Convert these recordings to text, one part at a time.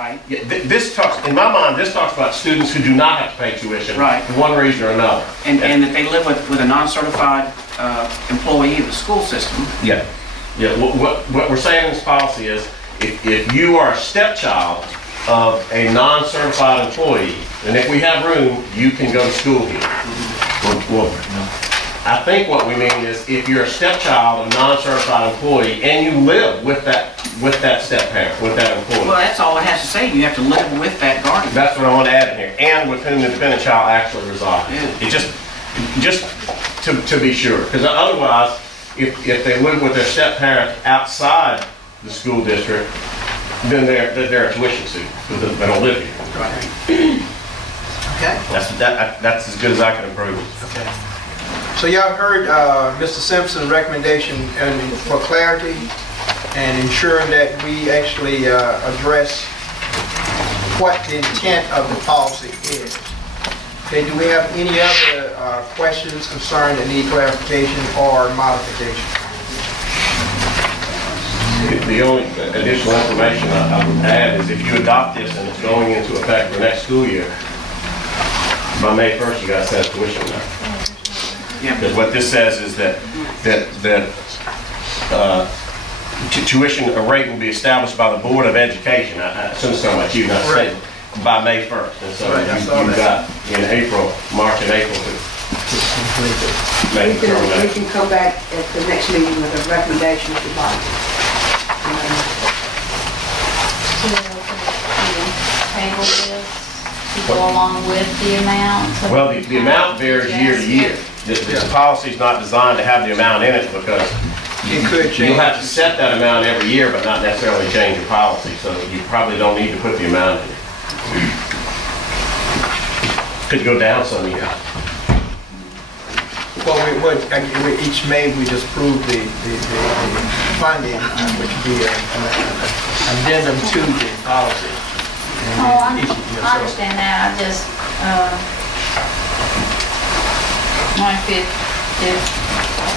Right. Yeah, this talks, in my mind, this talks about students who do not have to pay tuition. Right. For one reason or another. And if they live with a non-certified employee of the school system. Yeah. Yeah, what we're saying in this policy is, if you are a stepchild of a non-certified employee, and if we have room, you can go to school here. Well, I think what we mean is, if you're a stepchild of a non-certified employee and you live with that step-parent, with that employee. Well, that's all it has to say. You have to live with that guardian. That's what I want to add in here, and with whom the dependent child actually resides. Yeah. It just to be sure, because otherwise, if they live with their step-parent outside the school district, then they're a tuition student, because they don't live here. Right. Okay. That's as good as I can improve it. Okay. So y'all heard Mr. Simpson's recommendation, and for clarity and ensuring that we actually address what the intent of the policy is. Okay, do we have any other questions, concerns that need clarification or modification? The only additional information I would add is, if you adopt this and it's going into effect for next school year, by May 1st, you got to send a tuition now. Yeah. Because what this says is that tuition rate will be established by the Board of Education. I assume it's talking about you, not Right. saying, by May 1st. And so Right, I saw you've that. got in March and April to make the We determination. can come back at the next meeting with a recommendation if you'd like. Table this to go along with the amount? Well, the amount varies year to year. This policy's not designed to have the amount in it, because It could change. you'll have to set that amount every year, but not necessarily change your policy, so you probably don't need to put the amount in. Could go down some years. Well, each May, we just prove the funding, which would be an addendum to the policy. And Oh, then each- yeah, I so- understand that, I just, if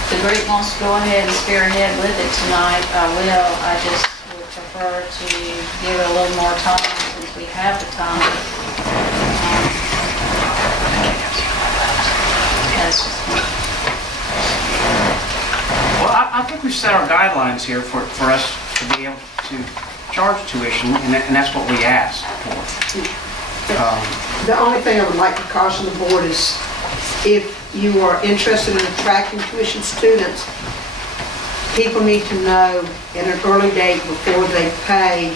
the group wants to go ahead and spearhead with it tonight, I will. I just would prefer to give it a little more time, since we have the time. That's just me. Well, I think we've set our guidelines here for us to be able to charge tuition, and that's what we asked for. The only thing I would like to caution the board is, if you are interested in attracting tuition students, people need to know at an early date before they pay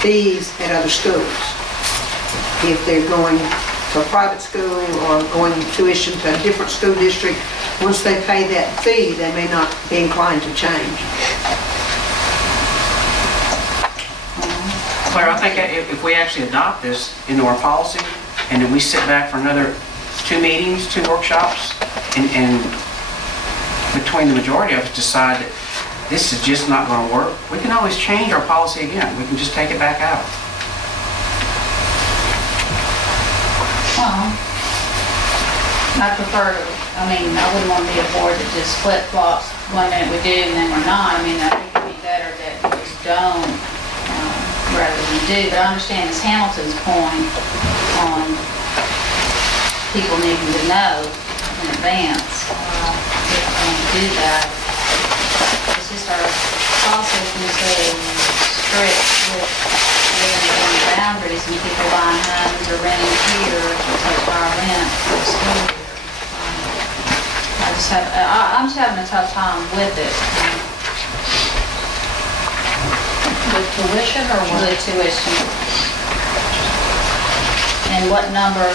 fees at other schools. If they're going to a private school or going tuition to a different school district, once they pay that fee, they may not be inclined to change. Claire, I think if we actually adopt this into our policy, and then we sit back for another 2 meetings, 2 workshops, and between the majority of us decide that this is just not going to work, we can always change our policy again. We can just take it back out. Well, I prefer to, I wouldn't want to be a board that just flip-flops. One minute we do and then we're not. I think it'd be better that we just don't rather than do. But I understand Ms. Hamilton's point on people needing to know in advance if they're going to do that. It's just our policy has been so strict with living boundaries and people buying homes or renting here to take our rent for the school year. I'm just having a tough time with it. With tuition or what? With tuition. And what number,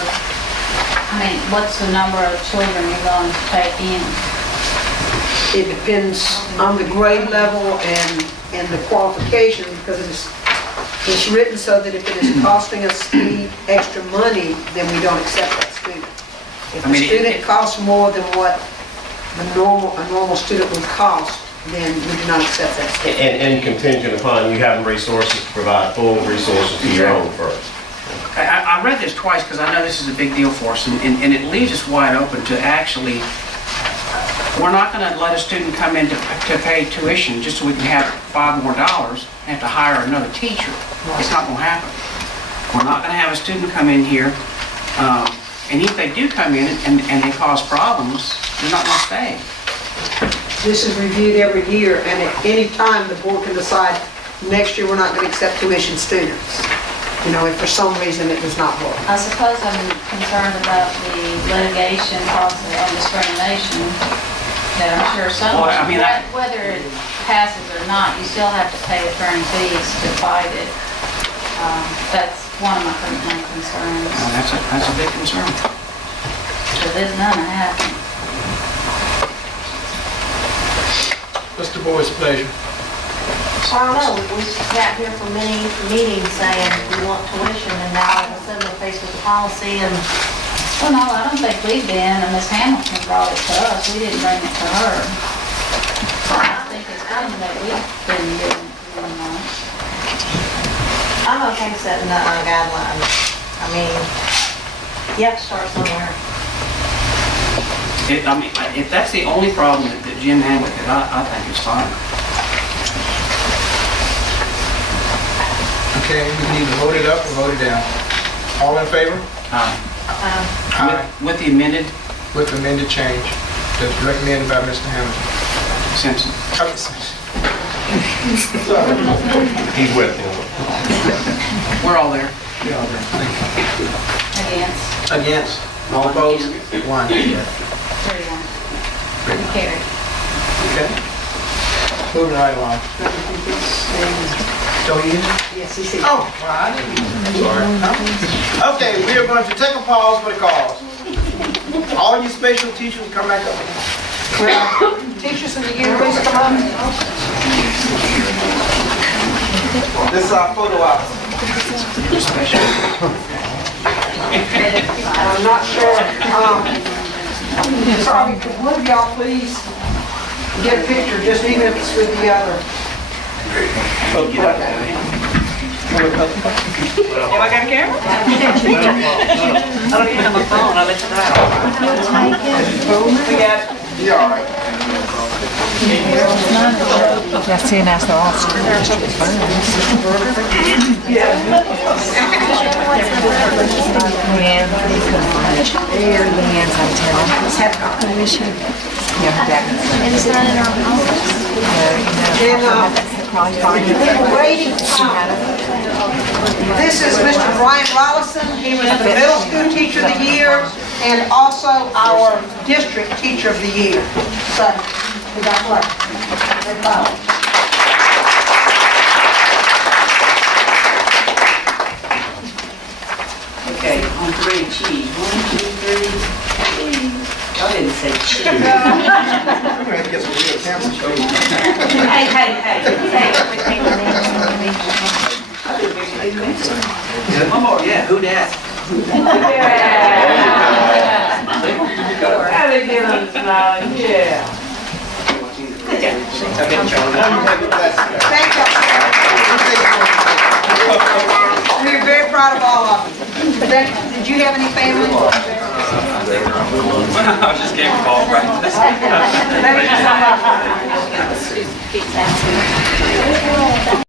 what's the number of children you're going to take in? It depends on the grade level and the qualifications, because it's written so that if it is costing us any extra money, then we don't accept that student. If the student costs more than what a normal student would cost, then we do not accept that student. And contingent upon you having resources to provide full resources to your own first. I read this twice because I know this is a big deal for us, and it leaves us wide open to actually We're not gonna let a student come in to pay tuition just so we can have $5 more and have to hire another teacher. It's not gonna happen. We're not gonna have a student come in here, and if they do come in and they cause problems, they're not gonna stay. This is reviewed every year, and at any time, the board can decide, next year, we're not going to accept tuition students. You know, if for some reason it does not work. I suppose I'm concerned about the litigation possibly on discrimination, that I'm sure Well, I mean, whether it passes or not, you still have to pay attorney fees to fight it. That's one of my main concerns, That's a big concern. because it's gonna happen. What's the board's pleasure? I don't know, we sat here for many meetings saying we want tuition, and now all of a sudden we're faced with the policy and Well, no, I don't think we've been, and Ms. Hamilton brought it to us, we didn't bring it to her. I think it's something that we've been doing for months. I'm okay setting the guidelines. I mean, you have to start somewhere. If that's the only problem that Jim had with it, I think it's fine. Okay, we can either vote it up or vote it down. All in favor? Aye. Aye. With the amended With amended change that's recommended by Mr. Hamilton. Simpson. He's with him. We're all there. Against, Against? All opposed? 1. 31. Carried. Okay. Moving right along. Don't you? Yes, he said. Oh, well, I didn't. Sorry. Okay, we are going to take a pause for the cause. All you special teachers come back up. Well, teachers in the year, please come up. This is our photo op. I'm not sure. Sorry, could one of y'all please get a picture, just even if it's with the other? If I got a camera? I don't even have my phone, I'll let you know. We got it. You all right? That's seeing as they're all Leanne's antenna. Yeah, her dad. And it's not in our policy. And waiting time. This is Mr. Brian Rollison. He was the middle school teacher of the year and also our district teacher of the year. So, we got one. Okay, on 3, cheese. 1, 2, 3. I didn't say cheese. I'm gonna have to get some real cameras to show you. Hey. One more, yeah, who dat? How they get on the smile, yeah. Thank you. We're very proud of all of you. Did you have any family? I just came from Ball practice. Thank you so much.